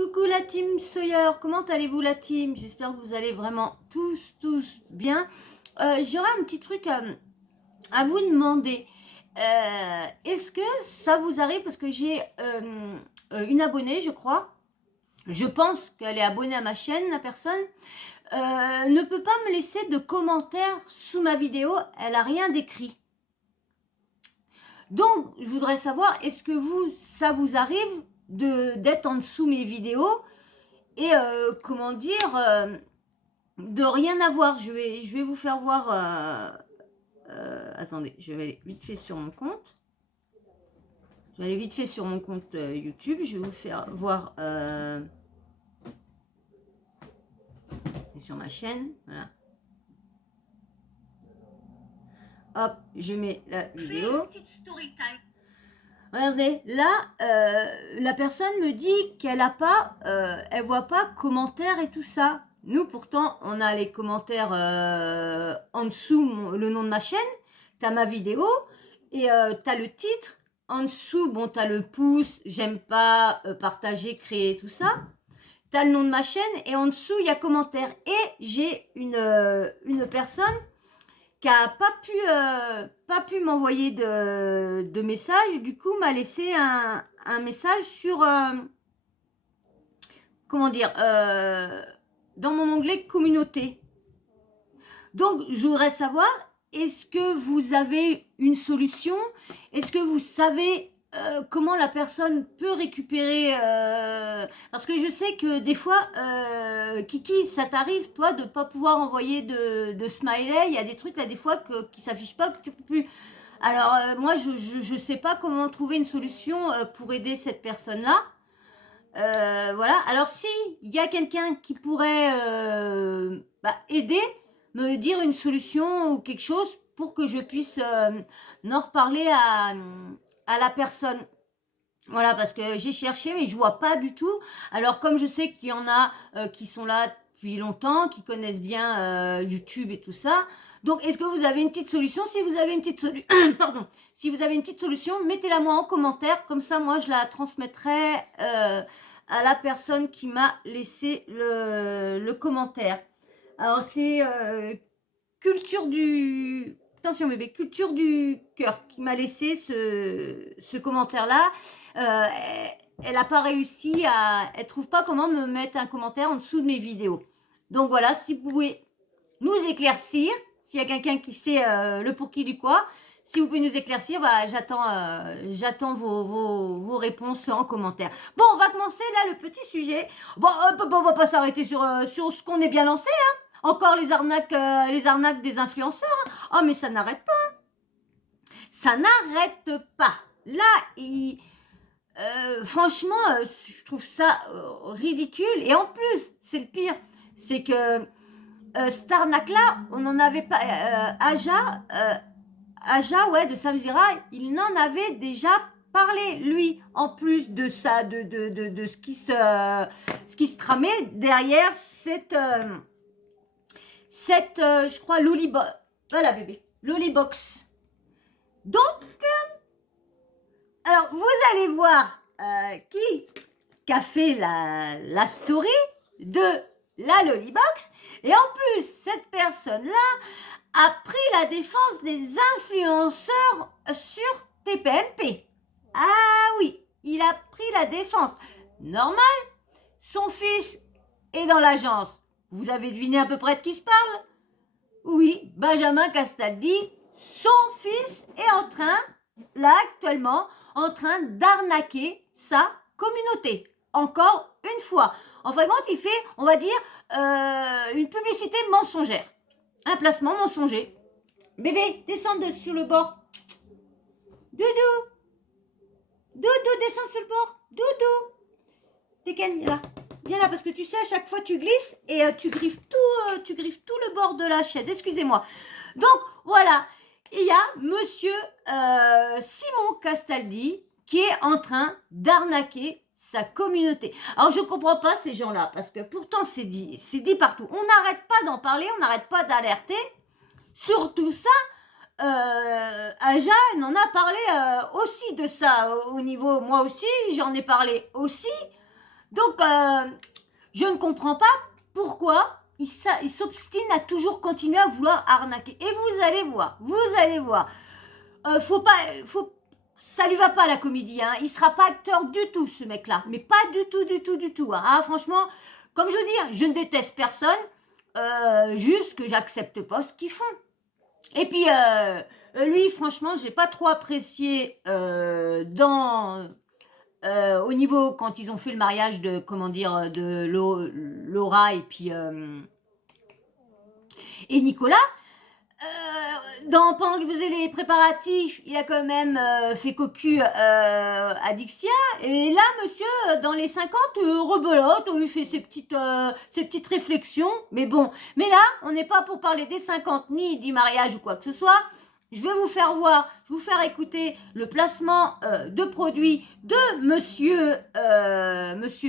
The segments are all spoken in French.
Coucou la team Sawyer, comment allez-vous la team? J'espère que vous allez vraiment tous bien. J'aurais un petit truc à vous demander. Est-ce que ça vous arrive, parce que j'ai une abonnée, je crois. Je pense qu'elle est abonnée à ma chaîne, la personne. Ne peut pas me laisser de commentaires sous ma vidéo. Elle a rien d'écrit. Donc, je voudrais savoir, est-ce que ça vous arrive d'être en dessous mes vidéos et comment dire, de rien avoir. Je vais vous faire voir. Attendez, je vais aller vite fait sur mon compte. Je vais aller vite fait sur mon compte YouTube. Je vais vous faire voir sur ma chaîne. Voilà. Hop, je mets la vidéo. Regardez, là, la personne me dit qu'elle a pas, elle voit pas commentaires et tout ça. Nous, pourtant, on a les commentaires en dessous, le nom de ma chaîne. T'as ma vidéo et t'as le titre. En dessous, bon, t'as le pouce, j'aime pas, partager, créer, tout ça. T'as le nom de ma chaîne et en dessous, il y a commentaires. Et j'ai une personne qui a pas pu m'envoyer de message, du coup m'a laissé un message sur comment dire, dans mon onglet communauté. Donc je voudrais savoir, est-ce que vous avez une solution? Est-ce que vous savez comment la personne peut récupérer parce que je sais que des fois Kiki, ça t'arrive toi de pas pouvoir envoyer de smiley. Il y a des trucs là des fois qui s'affichent pas, que tu peux plus. Alors moi je sais pas comment trouver une solution pour aider cette personne là. Voilà, alors si il y a quelqu'un qui pourrait aider, me dire une solution ou quelque chose pour que je puisse en reparler à la personne. Voilà, parce que j'ai cherché, mais je vois pas du tout. Alors, comme je sais qu'il y en a qui sont là depuis longtemps, qui connaissent bien YouTube et tout ça. Donc, est-ce que vous avez une petite solution? Si vous avez une petite solution, pardon, si vous avez une petite solution, mettez-la moi en commentaire. Comme ça, moi, je la transmettrai à la personne qui m'a laissé le commentaire. Alors, c'est culture du... Attention bébé, culture du cœur qui m'a laissé ce commentaire-là. Elle n'a pas réussi à... Elle trouve pas comment me mettre un commentaire en dessous de mes vidéos. Donc voilà, si vous pouvez nous éclaircir, s'il y a quelqu'un qui sait le pour qui du quoi, si vous pouvez nous éclaircir, j'attends vos réponses en commentaire. Bon, on va commencer là le petit sujet. Bon, on va pas s'arrêter sur ce qu'on est bien lancé, hein. Encore les arnaques des influenceurs. Hein. Oh, mais ça n'arrête pas. Ça n'arrête pas. Là, franchement, je trouve ça ridicule. Et en plus, c'est le pire, c'est que cette arnaque-là, on n'en avait pas. Aja, ouais, de Samzira, il n'en avait déjà parlé, lui, en plus de ça, de ce qui se tramait derrière cette je crois, Lolibox. Voilà, bébé. Lolibox. Donc, alors, vous allez voir qui a fait la story de la Lolibox. Et en plus, cette personne-là a pris la défense des influenceurs sur TPMP. Ah oui, il a pris la défense. Normal, son fils est dans l'agence. Vous avez deviné à peu près de qui se parle? Oui, Benjamin Castaldi, son fils est actuellement, en train d'arnaquer sa communauté. Encore une fois. En fin de compte, il fait, on va dire, une publicité mensongère. Un placement mensonger. Bébé, descends sur le bord. Doudou. Doudou, descends sur le bord. Doudou. T'es là. Viens là, parce que tu sais, à chaque fois tu glisses et tu griffes tout le bord de la chaise. Excusez-moi. Donc, voilà. Il y a monsieur Simon Castaldi qui est en train d'arnaquer sa communauté. Alors, je ne comprends pas ces gens-là, parce que pourtant, c'est dit partout. On n'arrête pas d'en parler, on n'arrête pas d'alerter. Surtout ça, Aja en a parlé aussi de ça au niveau, moi aussi, j'en ai parlé aussi. Donc, je ne comprends pas pourquoi il s'obstine à toujours continuer à vouloir arnaquer. Et vous allez voir. Ça lui va pas la comédie, hein. Il sera pas acteur du tout, ce mec-là. Mais pas du tout. Hein. Ah, franchement, comme je dis, hein, je ne déteste personne, juste que j'accepte pas ce qu'ils font. Et puis, lui, franchement, j'ai pas trop apprécié au niveau quand ils ont fait le mariage de Laura et Nicolas. Pendant qu'il faisait les préparatifs, il a quand même fait cocu à Dixia. Et là, monsieur, dans les 50, rebelote, il fait ses petites réflexions. Mais bon, mais là, on n'est pas pour parler des 50, ni du mariage ou quoi que ce soit. Je vais vous faire écouter le placement de produits de monsieur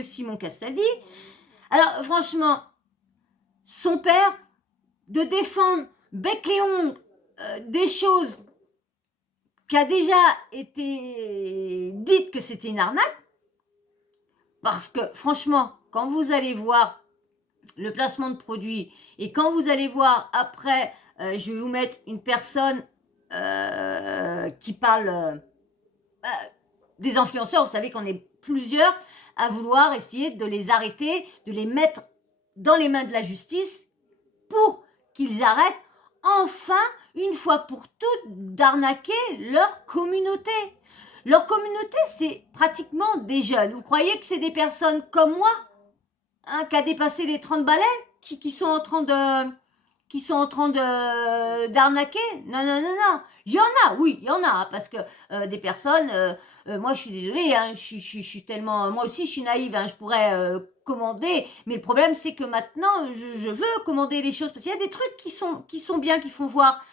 Simon Castaldi. Alors, franchement, son père, de défendre bec et ongles des choses qui a déjà été dites que c'était une arnaque, parce que franchement, quand vous allez voir le placement de produits et quand vous allez voir après, je vais vous mettre une personne qui parle des influenceurs, vous savez qu'on est plusieurs à vouloir essayer de les arrêter, de les mettre dans les mains de la justice pour qu'ils arrêtent enfin, une fois pour toutes, d'arnaquer leur communauté. Leur communauté, c'est pratiquement des jeunes. Vous croyez que c'est des personnes comme moi, hein, qui a dépassé les 30 balais, qui sont en train d'arnaquer? Non. Il y en a, oui, il y en a, hein, parce que des personnes, moi je suis désolée, hein, je suis tellement, moi aussi je suis naïve, hein, je pourrais commander, mais le problème c'est que maintenant je veux commander les choses, parce qu'il y a des trucs qui sont bien, qui font voir,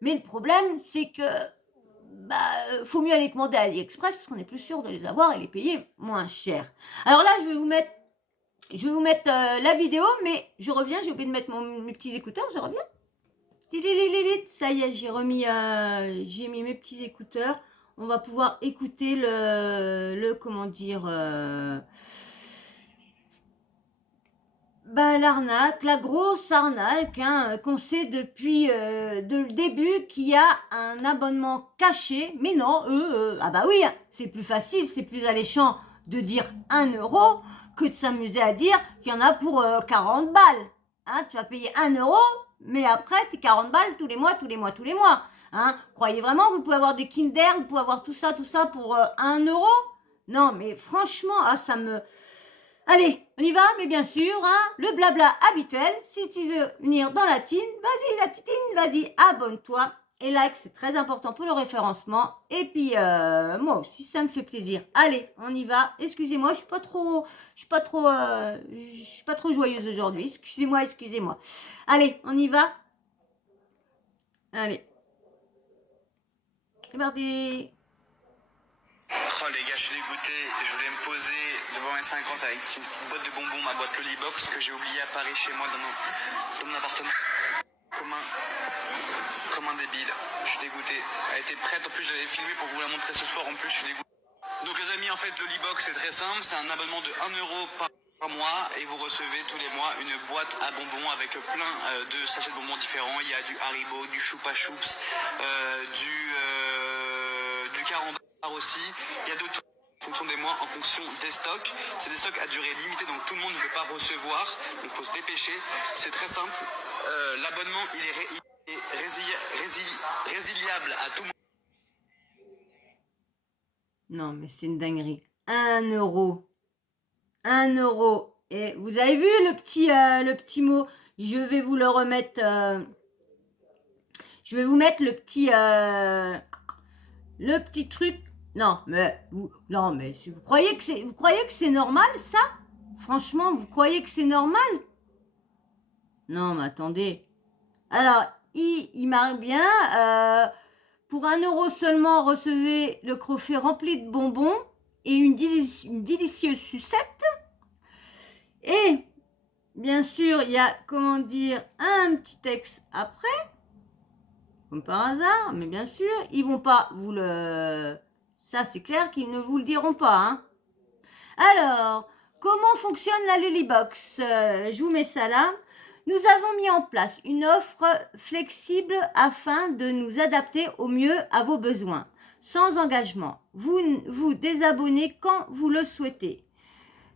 mais le problème c'est que faut mieux aller commander à AliExpress, parce qu'on est plus sûr de les avoir et les payer moins cher. Alors là, je vais vous mettre la vidéo, mais je reviens, j'ai oublié de mettre mes petits écouteurs, je reviens. Ça y est, j'ai mis mes petits écouteurs. On va pouvoir écouter l'arnaque, la grosse arnaque, hein, qu'on sait depuis le début qu'il y a un abonnement caché. Mais non, ah bah oui, hein, c'est plus facile, c'est plus alléchant de dire 1 euro que de s'amuser à dire qu'il y en a pour 40 balles. Hein, tu vas payer 1 euro, mais après, tes 40 balles tous les mois. Hein. Croyez vraiment que vous pouvez avoir des Kinder, vous pouvez avoir tout ça pour 1 euro? Non, mais franchement, ça me... Allez, on y va, mais bien sûr, hein, le blabla habituel. Si tu veux venir dans la tine, vas-y, la titine, vas-y, abonne-toi. Et like, c'est très important pour le référencement. Et puis, moi aussi, ça me fait plaisir. Allez, on y va. Excusez-moi, je suis pas trop joyeuse aujourd'hui. Excusez-moi. Allez, on y va. Allez. C'est parti. Oh les gars, je suis dégoûté. Je voulais me poser devant mes 50 avec une petite boîte de bonbons, ma boîte Lollibox que j'ai oubliée à Paris chez moi dans mon appartement. Comme un débile. Je suis dégoûté. Elle était prête, en plus je l'avais filmée pour vous la montrer ce soir, en plus je suis dégoûté. Donc les amis, en fait Lollibox c'est très simple, c'est un abonnement de 1 euro par mois et vous recevez tous les mois une boîte à bonbons avec plein de sachets de bonbons différents. Il y a du Haribo, du Choupa Choups, du Carambar aussi. Il y a de tout en fonction des mois, en fonction des stocks. C'est des stocks à durée limitée, donc tout le monde ne peut pas recevoir, donc il faut se dépêcher. C'est très simple. L'abonnement il est résiliable à tout moment. Non, mais c'est une dinguerie. 1 euro. 1 euro. Et vous avez vu le petit mot? Je vais vous le remettre. Je vais vous mettre le petit truc. Non, mais vous croyez que c'est normal ça? Franchement, vous croyez que c'est normal? Non, mais attendez. Alors, il marque bien. Pour 1 euro seulement, recevez le crochet rempli de bonbons et une délicieuse sucette. Et, bien sûr, il y a, un petit texte après. Comme par hasard, mais bien sûr, ils vont pas vous le... Ça, c'est clair qu'ils ne vous le diront pas. Hein. Alors, Comment fonctionne la Lelybox? Je vous mets ça là. Nous avons mis en place une offre flexible afin de nous adapter au mieux à vos besoins, sans engagement. Vous vous désabonnez quand vous le souhaitez.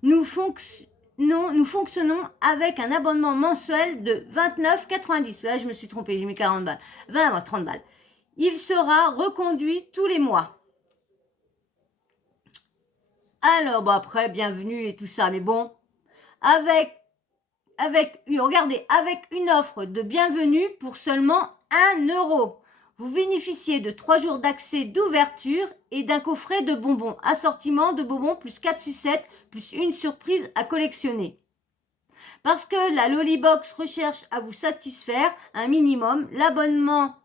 Nous fonctionnons avec un abonnement mensuel de 29,90. Là, je me suis trompée, j'ai mis 40 balles. 30 balles. Il sera reconduit tous les mois. Alors, après, bienvenue et tout ça, mais bon, regardez, avec une offre de bienvenue pour seulement 1 euro. Vous bénéficiez de 3 jours d'accès d'ouverture et d'un coffret de bonbons, assortiment de bonbons plus 4 sucettes, plus une surprise à collectionner. Parce que la Lollybox recherche à vous satisfaire un minimum, l'abonnement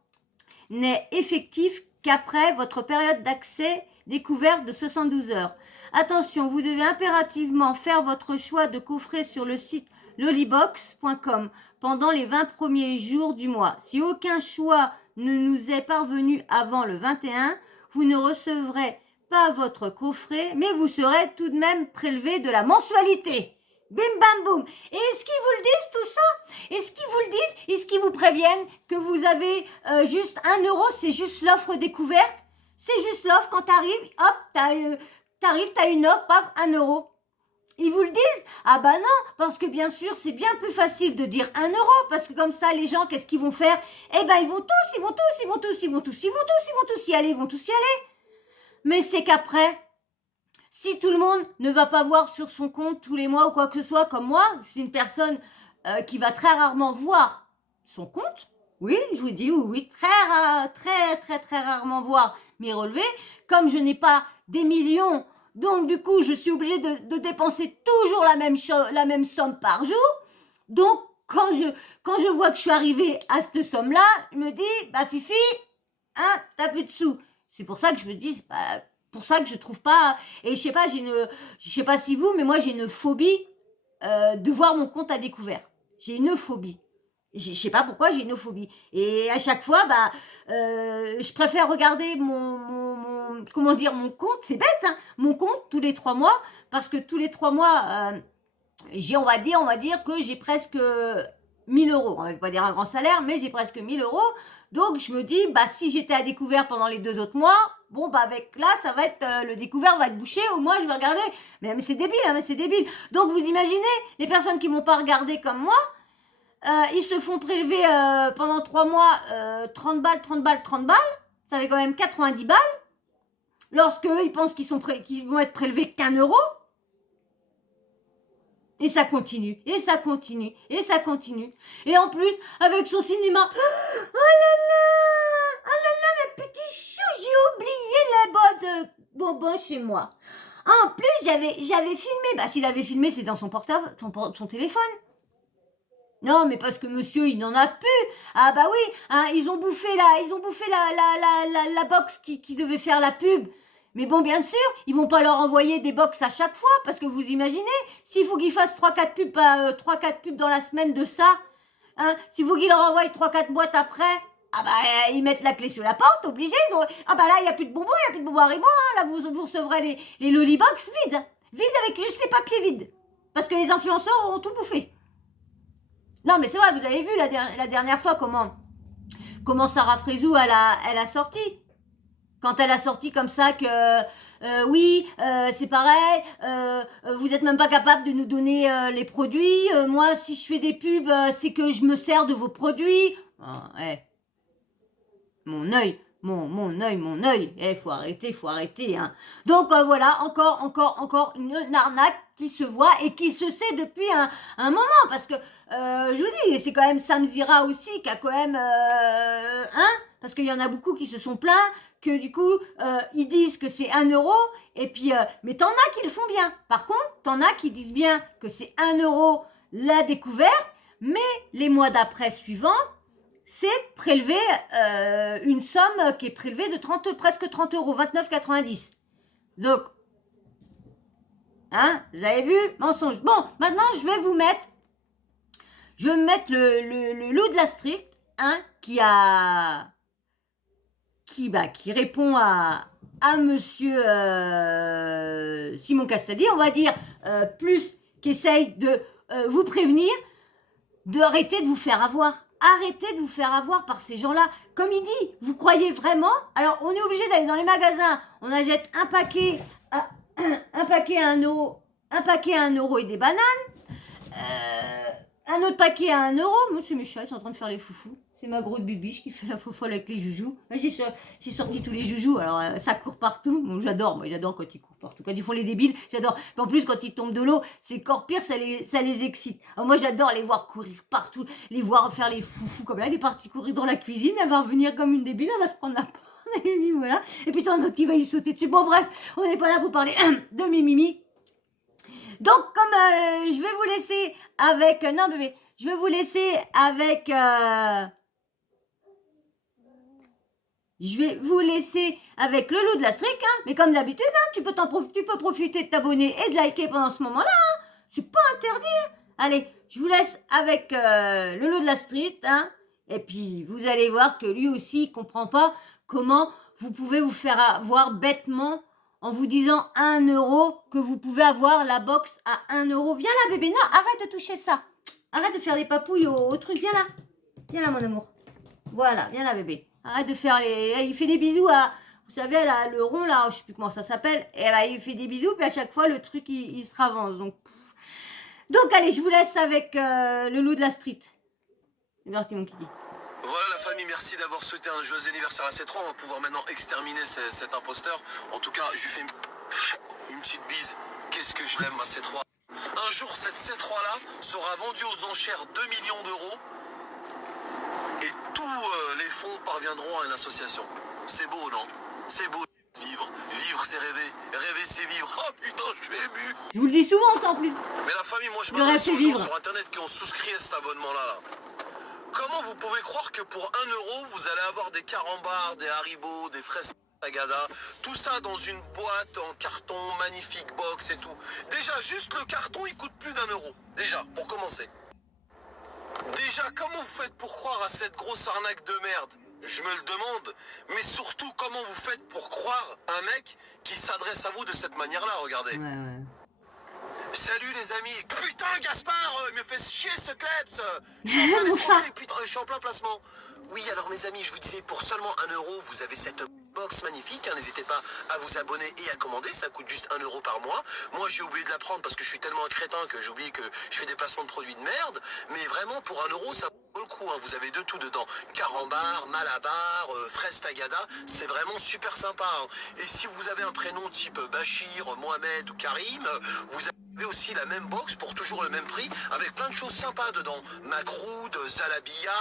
n'est effectif qu'après votre période d'accès découverte de 72 heures. Attention, vous devez impérativement faire votre choix de coffret sur le site lollybox.com pendant les 20 premiers jours du mois. Si aucun choix ne nous est parvenu avant le 21, vous ne recevrez pas votre coffret, mais vous serez tout de même prélevé de la mensualité. Bim bam boum. Et est-ce qu'ils vous le disent tout ça? Est-ce qu'ils vous le disent? Est-ce qu'ils vous préviennent que vous avez juste 1 euro? C'est juste l'offre découverte. C'est juste l'offre quand t'arrives, hop, t'as une offre, paf, 1 euro. Ils vous le disent? Ah bah non, parce que bien sûr, c'est bien plus facile de dire 1 euro, parce que comme ça, les gens, qu'est-ce qu'ils vont faire? Eh ben, ils vont tous y aller. Mais c'est qu'après, si tout le monde ne va pas voir sur son compte tous les mois ou quoi que ce soit, comme moi, je suis une personne qui va très rarement voir son compte. Oui, je vous dis oui, très rarement voir mes relevés. Comme je n'ai pas des millions, donc du coup, je suis obligée de dépenser toujours la même somme par jour. Donc, quand je vois que je suis arrivée à cette somme-là, je me dis, bah Fifi, hein, t'as plus de sous. C'est pour ça que je me dis, c'est pas pour ça que je trouve pas. Et je sais pas si vous, mais moi j'ai une phobie de voir mon compte à découvert. J'ai une phobie. Je sais pas pourquoi j'ai une phobie. Et à chaque fois, je préfère regarder mon mon compte. C'est bête, hein, mon compte tous les 3 mois, parce que tous les 3 mois, on va dire que j'ai presque 1000 euros. On va pas dire un grand salaire, mais j'ai presque 1000 euros. Donc, je me dis, si j'étais à découvert pendant les 2 autres mois, avec là, ça va être, le découvert va être bouché, au moins, je vais regarder. Mais c'est débile, hein, mais c'est débile. Donc, vous imaginez, les personnes qui vont pas regarder comme moi, ils se font prélever pendant 3 mois 30 balles. Ça fait quand même 90 balles. Lorsque eux, ils pensent qu'ils vont être prélevés qu'1 euro. Et ça continue. Et en plus, avec son cinéma. Oh là là, mes petits choux, j'ai oublié les bonbons chez moi. En plus, j'avais filmé. S'il avait filmé, c'est dans son portable, son téléphone. Non, mais parce que monsieur, il n'en a plus. Ah bah oui, hein, ils ont bouffé la box qui devait faire la pub. Mais bon, bien sûr, ils vont pas leur envoyer des box à chaque fois, parce que vous imaginez, s'il faut qu'ils fassent 3-4 pubs dans la semaine de ça, hein, s'il faut qu'ils leur envoient 3-4 boîtes après, ils mettent la clé sur la porte, obligés. Là, il n'y a plus de bonbons, Haribo, hein, là, vous recevrez les lollybox vides. Vides avec juste les papiers vides. Parce que les influenceurs auront tout bouffé. Non, mais c'est vrai, vous avez vu la dernière fois comment Sarah Frézou, elle a sorti. Quand elle a sorti comme ça que c'est pareil, vous êtes même pas capable de nous donner les produits. Moi, si je fais des pubs, c'est que je me sers de vos produits. Mon œil. Faut arrêter, hein. Donc voilà, encore une arnaque qui se voit et qui se sait depuis un moment, parce que je vous dis, c'est quand même Sam Zira aussi qui a quand même parce qu'il y en a beaucoup qui se sont plaints que du coup ils disent que c'est 1 euro, et puis mais t'en as qui le font bien. Par contre, t'en as qui disent bien que c'est 1 euro la découverte, mais les mois d'après suivants, c'est prélevé une somme qui est prélevée de presque 30 euros, 29,90. Donc, hein, vous avez vu, mensonge. Bon, maintenant je vais me mettre le loup de la street, hein, qui répond à à monsieur Simon Castaldi, on va dire, plus qu'essaye de vous prévenir, d'arrêter de vous faire avoir. Arrêtez de vous faire avoir par ces gens-là. Comme il dit, vous croyez vraiment? Alors, on est obligé d'aller dans les magasins, on achète un paquet à 1 euro, un paquet à 1 euro et des bananes. Un autre paquet à 1 euro. Moi, c'est mes chats, ils sont en train de faire les foufous. C'est ma grosse bibiche qui fait la fofolle avec les joujoux. Moi, j'ai sorti tous les joujoux. Alors, ça court partout. Bon, j'adore. Moi, j'adore quand ils courent partout. Quand ils font les débiles, j'adore. Puis en plus, quand ils tombent de l'eau, c'est encore pire, ça les excite. Alors, moi, j'adore les voir courir partout, les voir faire les foufous. Comme là, elle est partie courir dans la cuisine. Elle va revenir comme une débile. Elle va se prendre la porte. Et puis voilà. Et puis, t'en as qui va y sauter dessus. Bon, bref, on n'est pas là pour parler de Mimimi. Donc, comme je vais vous laisser avec... non, bébé, je vais vous laisser avec... je vais vous laisser avec le loup de la streak, hein, mais comme d'habitude, hein, tu peux profiter de t'abonner et de liker pendant ce moment-là. Hein, c'est pas interdit. Hein. Allez, je vous laisse avec le loup de la street, hein, et puis vous allez voir que lui aussi, il comprend pas comment vous pouvez vous faire avoir bêtement en vous disant 1 euro que vous pouvez avoir la box à 1 euro. Viens là, bébé. Non, arrête de toucher ça. Arrête de faire des papouilles au truc. Viens là. Viens là, mon amour. Voilà, viens là, bébé. Arrête de faire les... Il fait des bisous à... Vous savez, là, le rond, là, je sais plus comment ça s'appelle. Et là, il fait des bisous, puis à chaque fois, le truc, il se ravance. Donc, allez, je vous laisse avec le loup de la street. C'est parti, mon kiki. Voilà la famille, merci d'avoir souhaité un joyeux anniversaire à C3. On va pouvoir maintenant exterminer cet imposteur. En tout cas, je lui fais une petite bise. Qu'est-ce que je l'aime à C3. Un jour, cette C3-là sera vendue aux enchères 2 millions d'euros. Et tous les fonds parviendront à une association. C'est beau, non? C'est beau. Vivre, vivre c'est rêver, rêver c'est vivre. Oh putain, je suis ému. Je vous le dis souvent, ça, en plus. Mais la famille, moi je m'adresse aux gens sur internet qui ont souscrit à cet abonnement-là. Comment vous pouvez croire que pour 1 euro, vous allez avoir des carambars, des haribots, des fraises Sagada, tout ça dans une boîte en carton, magnifique box et tout. Déjà, juste le carton, il coûte plus d'1 euro. Déjà, pour commencer. Déjà, comment vous faites pour croire à cette grosse arnaque de merde? Je me le demande. Mais surtout, comment vous faites pour croire un mec qui s'adresse à vous de cette manière-là? Regardez. Ouais. Salut les amis. Putain, Gaspard, il me fait chier ce kleps. Je suis en plein escroquerie, putain, je suis en plein placement. Oui, alors mes amis, je vous disais, pour seulement 1 euro, vous avez cette box magnifique. Hein, n'hésitez pas à vous abonner et à commander. Ça coûte juste 1 euro par mois. Moi, j'ai oublié de la prendre parce que je suis tellement un crétin que j'oublie que je fais des placements de produits de merde. Mais vraiment, pour 1 euro, ça vaut le coup. Hein. Vous avez de tout dedans. Carambar, malabar, fraise tagada. C'est vraiment super sympa. Hein. Et si vous avez un prénom type Bachir, Mohamed ou Karim, vous avez aussi la même box pour toujours le même prix avec plein de choses sympas dedans. Macroude, zalabia,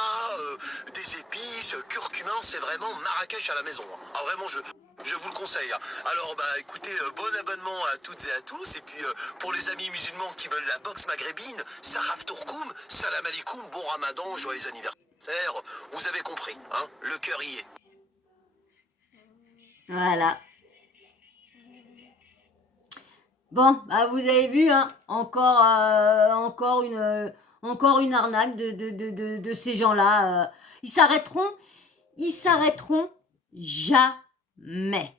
des épices, curcuma, c'est vraiment Marrakech à la maison. Hein. Ah, vraiment, je vous le conseille. Hein. Alors, écoutez, bon abonnement à toutes et à tous. Et puis, pour les amis musulmans qui veulent la box maghrébine, Saraf Tourkoum, Salam alaikum, bon ramadan, joyeux anniversaire. Vous avez compris, hein, le cœur y est. Voilà. Bon, vous avez vu, hein, encore une arnaque de ces gens-là. Ils s'arrêteront jamais.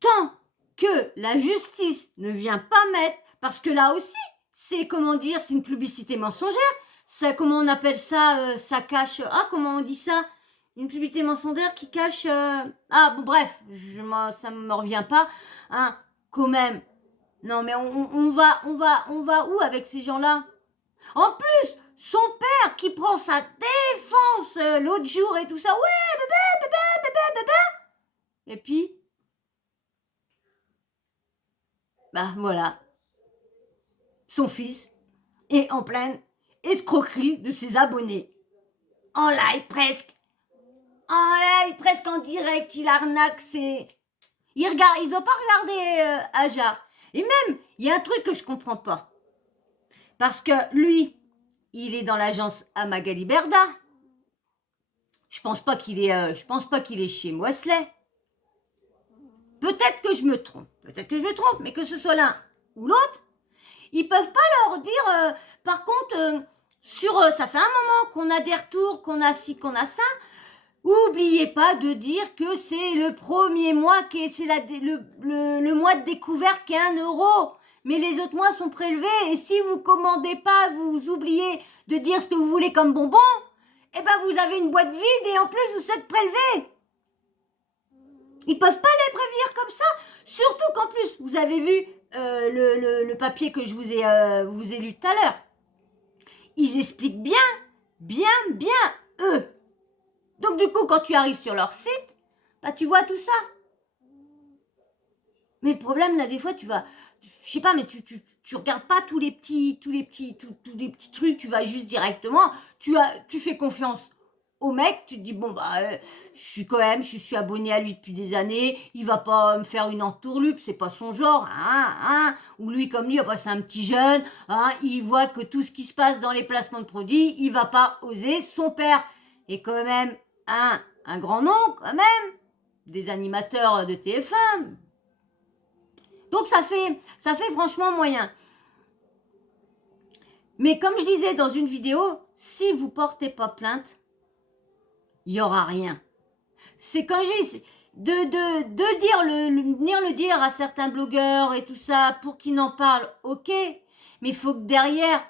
Tant que la justice ne vient pas mettre, parce que là aussi, c'est c'est une publicité mensongère. Ça, comment on appelle ça? Ça cache. Comment on dit ça? Une publicité mensongère qui cache. Bref, ça ne me revient pas. Hein, quand même. Non, mais on va où avec ces gens-là? En plus, son père qui prend sa défense l'autre jour et tout ça. Ouais, bébé. Et puis, voilà. Son fils est en pleine escroquerie de ses abonnés. En live presque. En direct, il arnaque il doit pas regarder Aja. Et même, il y a un truc que je comprends pas. Parce que lui, il est dans l'agence Amagali Berda. Je pense pas qu'il est chez Wesley. Peut-être que je me trompe, mais que ce soit l'un ou l'autre, ils peuvent pas leur dire, par contre, ça fait un moment qu'on a des retours, qu'on a ci, qu'on a ça, Oubliez pas de dire que c'est le premier mois, c'est le mois de découverte qui est 1 euro. Mais les autres mois sont prélevés. Et si vous commandez pas, vous oubliez de dire ce que vous voulez comme bonbon, eh ben vous avez une boîte vide et en plus vous êtes prélevé. Ils peuvent pas les prévenir comme ça. Surtout qu'en plus, vous avez vu le papier que je vous ai lu tout à l'heure. Ils expliquent bien, eux. Donc du coup, quand tu arrives sur leur site, bah tu vois tout ça. Mais le problème là, des fois, je sais pas, mais tu regardes pas tous les petits trucs. Tu vas juste directement. Tu fais confiance au mec. Tu te dis bon bah, je suis abonné à lui depuis des années. Il va pas me faire une entourloupe, c'est pas son genre, Ou lui comme lui, c'est un petit jeune, il voit que tout ce qui se passe dans les placements de produits, il va pas oser. Son père est quand même un grand nom quand même, des animateurs de TF1. Donc ça fait franchement moyen. Mais comme je disais dans une vidéo, si vous portez pas plainte, il y aura rien. C'est quand je dis venir le dire à certains blogueurs et tout ça pour qu'ils n'en parlent, ok. Mais il faut que derrière,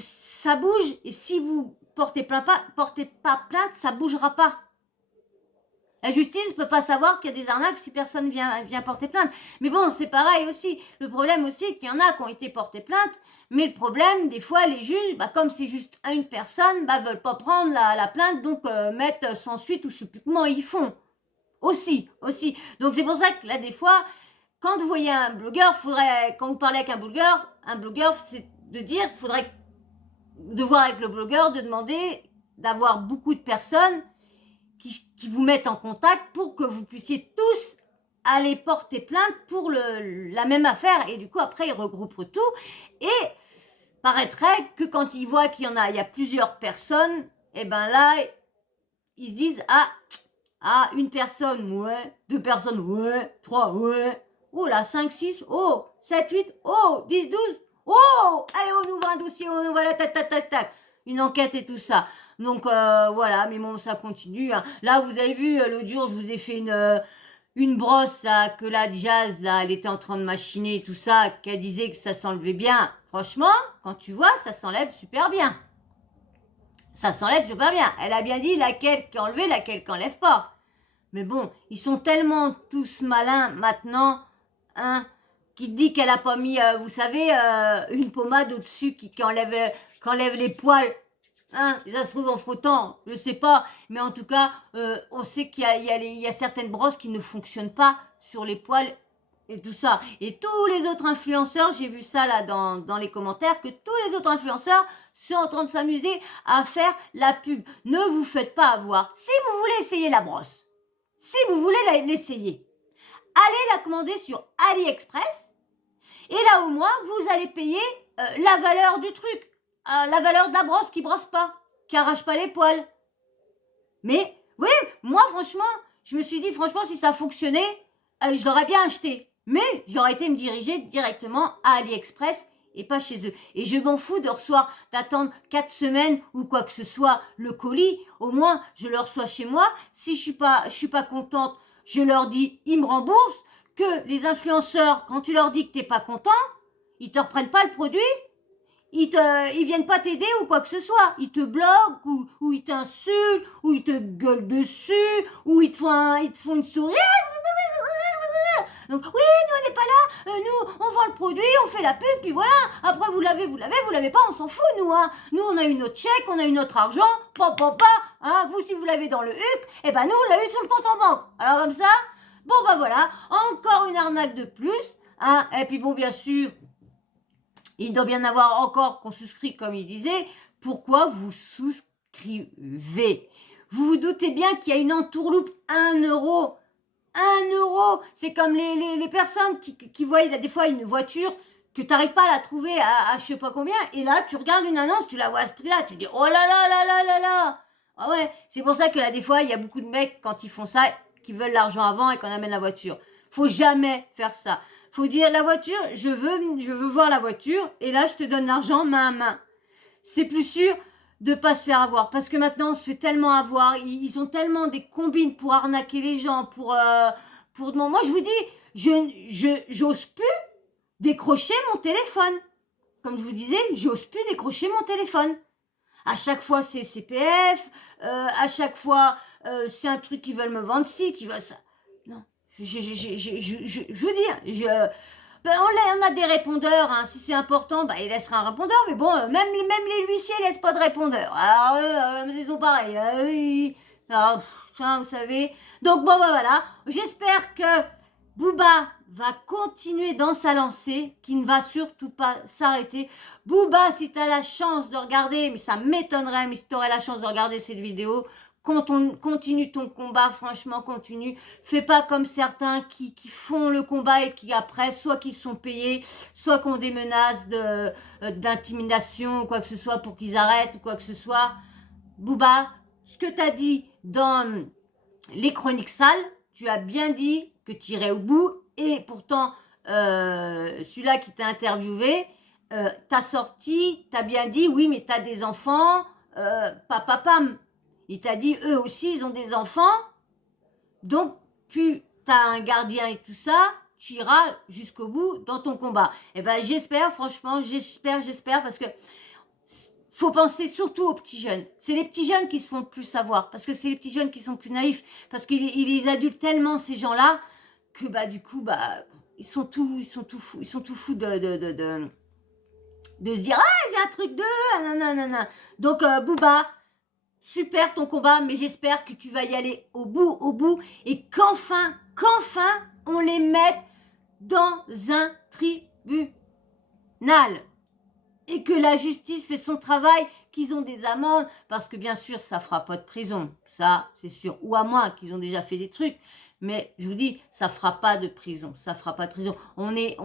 ça bouge. Et si vous portez pas plainte, ça bougera pas. La justice ne peut pas savoir qu'il y a des arnaques si personne vient porter plainte. Mais bon, c'est pareil aussi. Le problème aussi, c'est qu'il y en a qui ont été portés plainte. Mais le problème, des fois, les juges, comme c'est juste une personne, veulent pas prendre la plainte, donc mettre sans suite ou je sais plus comment ils font. Aussi. Donc c'est pour ça que là, des fois, quand vous voyez un blogueur, quand vous parlez avec un blogueur, c'est de dire, faudrait de voir avec le blogueur, de demander d'avoir beaucoup de personnes qui vous mettent en contact pour que vous puissiez tous aller porter plainte pour la même affaire. Et du coup, après, ils regroupent tout. Et paraîtrait que quand ils voient qu'il y a plusieurs personnes, et ben là, ils se disent, une personne, ouais, 2 personnes, ouais, 3, ouais, oh là, 5, 6, oh, 7, 8, oh, 10, 12, oh, allez, on ouvre un dossier, on ouvre la tac, une enquête et tout ça. Donc voilà, mais bon, ça continue. Là, vous avez vu, l'autre jour, je vous ai fait une brosse là, que la Jazz, là, elle était en train de machiner et tout ça, qu'elle disait que ça s'enlevait bien. Franchement, quand tu vois, ça s'enlève super bien. Ça s'enlève super bien. Elle a bien dit laquelle qui est enlevée, laquelle qui enlève pas. Mais bon, ils sont tellement tous malins maintenant, qui dit qu'elle a pas mis, vous savez, une pommade au-dessus qui enlève les poils. Et ça se trouve en frottant, je sais pas. Mais en tout cas, on sait qu'il y a certaines brosses qui ne fonctionnent pas sur les poils et tout ça. Et tous les autres influenceurs, j'ai vu ça là dans les commentaires, que tous les autres influenceurs sont en train de s'amuser à faire la pub. Ne vous faites pas avoir. Si vous voulez essayer la brosse, si vous voulez l'essayer, allez la commander sur AliExpress. Et là au moins, vous allez payer la valeur du truc. La valeur de la brosse qui brosse pas, qui arrache pas les poils. Mais, oui, moi franchement, je me suis dit, franchement, si ça fonctionnait, je l'aurais bien acheté. Mais j'aurais été me diriger directement à AliExpress et pas chez eux. Et je m'en fous d'attendre 4 semaines ou quoi que ce soit le colis. Au moins, je le reçois chez moi. Si je suis pas contente, je leur dis, ils me remboursent. Que les influenceurs, quand tu leur dis que t'es pas content, ils te reprennent pas le produit. Ils viennent pas t'aider ou quoi que ce soit. Ils te bloquent ou ils t'insultent ou ils te gueulent dessus ou ils te font une souris. Donc oui, nous on n'est pas là, nous on vend le produit, on fait la pub, puis voilà. Après vous l'avez pas, on s'en fout nous. Nous on a eu notre chèque, on a eu notre argent, vous si vous l'avez dans le HUC, et ben nous on l'a eu sur le compte en banque. Alors comme ça, voilà, encore une arnaque de plus. Et puis bon bien sûr, il doit bien avoir encore qu'on souscrit comme il disait. Pourquoi vous souscrivez? Vous vous doutez bien qu'il y a une entourloupe 1 euro. 1 euro, c'est comme les personnes qui voient des fois une voiture que tu n'arrives pas à la trouver à je sais pas combien, et là tu regardes une annonce, tu la vois à ce prix-là, tu dis oh là là là là là là. Ah ouais, c'est pour ça que là des fois il y a beaucoup de mecs quand ils font ça, qui veulent l'argent avant et qu'on amène la voiture. Faut jamais faire ça. Faut dire la voiture, je veux voir la voiture, et là je te donne l'argent main à main. C'est plus sûr. de pas se faire avoir. Parce que maintenant, on se fait tellement avoir. Ils ont tellement des combines pour arnaquer les gens, pour... Moi, je vous dis, j'ose plus décrocher mon téléphone. Comme je vous disais, j'ose plus décrocher mon téléphone. À chaque fois, c'est CPF. À chaque fois, c'est un truc qu'ils veulent me vendre ci, qui va ça. Non. Je veux dire, ben on a des répondeurs, hein. Si c'est important, bah, il laissera un répondeur. Mais bon, même les huissiers laissent pas de répondeur. Alors, ils sont pareils. Alors, ça, vous savez. Donc, bon, bah, voilà. J'espère que Booba va continuer dans sa lancée, qui ne va surtout pas s'arrêter. Booba, si tu as la chance de regarder, mais ça m'étonnerait, mais si tu aurais la chance de regarder cette vidéo, continue ton combat, franchement, continue. Fais pas comme certains qui font le combat et qui après, soit qui sont payés, soit qui ont des menaces d'intimidation ou quoi que ce soit pour qu'ils arrêtent ou quoi que ce soit. Booba, ce que tu as dit dans les chroniques sales, tu as bien dit que tu irais au bout et pourtant, celui-là qui t'a interviewé, t'as sorti, t'as bien dit, oui, mais t'as des enfants, pam. Il t'a dit, eux aussi, ils ont des enfants. Donc, tu as un gardien et tout ça. Tu iras jusqu'au bout dans ton combat. Eh ben, j'espère, franchement, j'espère, parce que faut penser surtout aux petits jeunes. C'est les petits jeunes qui se font plus savoir, parce que c'est les petits jeunes qui sont plus naïfs, parce qu'ils les adultent tellement, ces gens-là, que, bah, du coup, bah, ils sont tout fous de se dire, ah, j'ai un truc de, nanana. Donc, Booba, super ton combat, mais j'espère que tu vas y aller au bout, et qu'enfin, on les mette dans un tribunal. Et que la justice fait son travail, qu'ils ont des amendes, parce que bien sûr, ça fera pas de prison. Ça, c'est sûr. Ou à moins qu'ils ont déjà fait des trucs. Mais je vous dis, ça fera pas de prison. Ça fera pas de prison. On est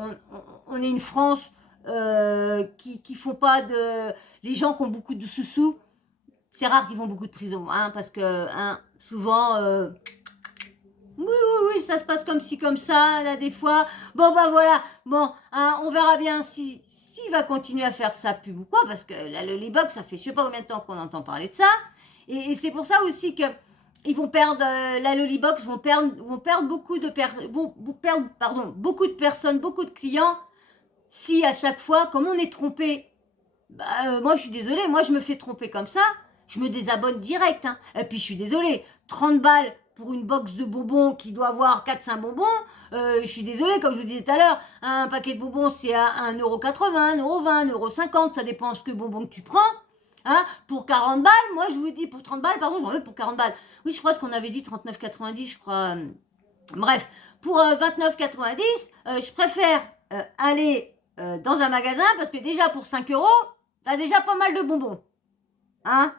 une France qui font pas de... Les gens qui ont beaucoup de sous-sous, c'est rare qu'ils font beaucoup de prison, hein, parce que souvent, oui, ça se passe comme ci, comme ça, là, des fois. Bon, bah voilà, bon, hein, on verra bien s'il va continuer à faire sa pub ou quoi, parce que la Lollybox, ça fait je sais pas combien de temps qu'on entend parler de ça. Et c'est pour ça aussi que ils vont perdre, la Lollybox vont perdre beaucoup de beaucoup de personnes, beaucoup de clients, si à chaque fois, comme on est trompé, bah, moi je suis désolée, moi je me fais tromper comme ça, je me désabonne direct, hein. Et puis je suis désolée, 30 balles pour une box de bonbons qui doit avoir 4-5 bonbons, je suis désolée, comme je vous disais tout à l'heure, un paquet de bonbons c'est à 1,80 €, 1,20 €, 1,50 €, ça dépend ce que bonbon que tu prends. Hein, pour 40 balles, moi je vous dis pour 30 balles, pardon, j'en veux pour 40 balles. Oui, je crois ce qu'on avait dit 39,90, je crois. Bref, pour 29,90, je préfère aller dans un magasin parce que déjà pour 5 €, t'as déjà pas mal de bonbons. Hein?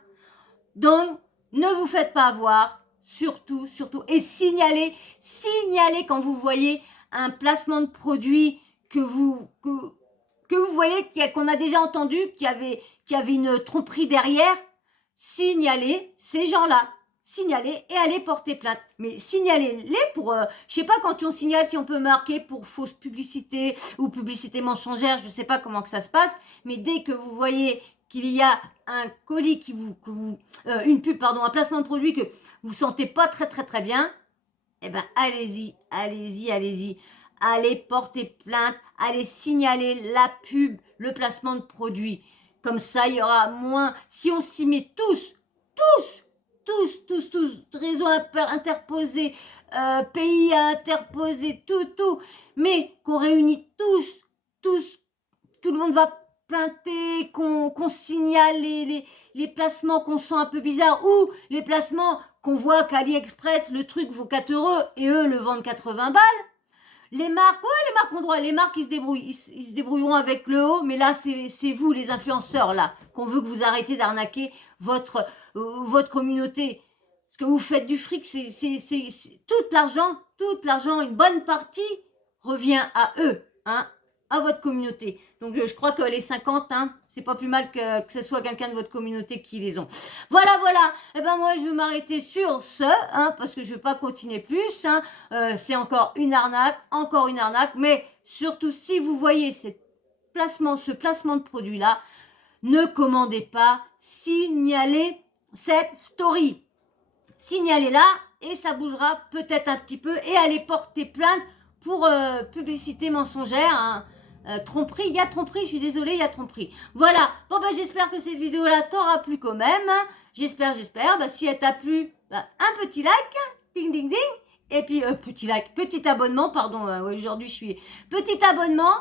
Donc, ne vous faites pas avoir, surtout, et signalez quand vous voyez un placement de produit que vous voyez qu'on a déjà entendu, qu'il y avait une tromperie derrière. Signalez ces gens-là. Signalez et allez porter plainte. Mais signalez-les pour, je sais pas quand on signale si on peut marquer pour fausse publicité ou publicité mensongère, je sais pas comment que ça se passe, mais dès que vous voyez qu'il y a un colis une pub, pardon, un placement de produit que vous sentez pas très très très bien, eh ben allez-y. Allez porter plainte, allez signaler la pub, le placement de produit. Comme ça, il y aura moins. Si on s'y met tous, réseau interposé, pays interposé, tout, mais qu'on réunit tout le monde va plainter, qu'on signale les placements qu'on sent un peu bizarres ou les placements qu'on voit qu'AliExpress, le truc vaut 4 € et eux le vendent 80 balles. Les marques ont droit, les marques ils se débrouillent, ils se débrouilleront avec le haut, mais là c'est vous les influenceurs là qu'on veut que vous arrêtez d'arnaquer votre communauté. Parce que vous faites du fric, c'est tout l'argent, une bonne partie revient à eux, hein, à votre communauté. Donc je crois que les 50, hein, c'est pas plus mal que ce soit quelqu'un de votre communauté qui les ont. Voilà. Et ben moi je vais m'arrêter sur ce, hein, parce que je vais pas continuer plus. Hein. C'est encore une arnaque, mais surtout si vous voyez ce placement de produit là, ne commandez pas, signalez cette story. Signalez-la et ça bougera peut-être un petit peu et allez porter plainte pour publicité mensongère, hein. Tromperie, il y a tromperie, je suis désolée, il y a tromperie. Voilà, bon ben j'espère que cette vidéo-là t'aura plu quand même. J'espère. Bah, si elle t'a plu, bah, un petit like, ding ding ding. Et puis petit like, petit abonnement, pardon, aujourd'hui je suis... Petit abonnement,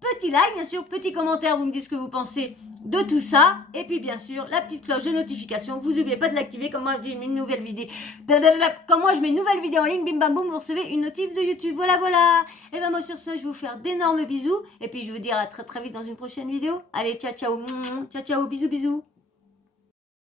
petit like, bien sûr, petit commentaire, vous me dites ce que vous pensez de tout ça. Et puis bien sûr, la petite cloche de notification, vous n'oubliez pas de l'activer, comme moi j'ai une nouvelle vidéo. Quand moi je mets une nouvelle vidéo en ligne, bim bam boum, vous recevez une notif de YouTube. Voilà, voilà. Et ben moi sur ce, je vais vous faire d'énormes bisous. Et puis je vous dis à très très vite dans une prochaine vidéo. Allez, ciao, ciao. Ciao, ciao, bisous, bisous.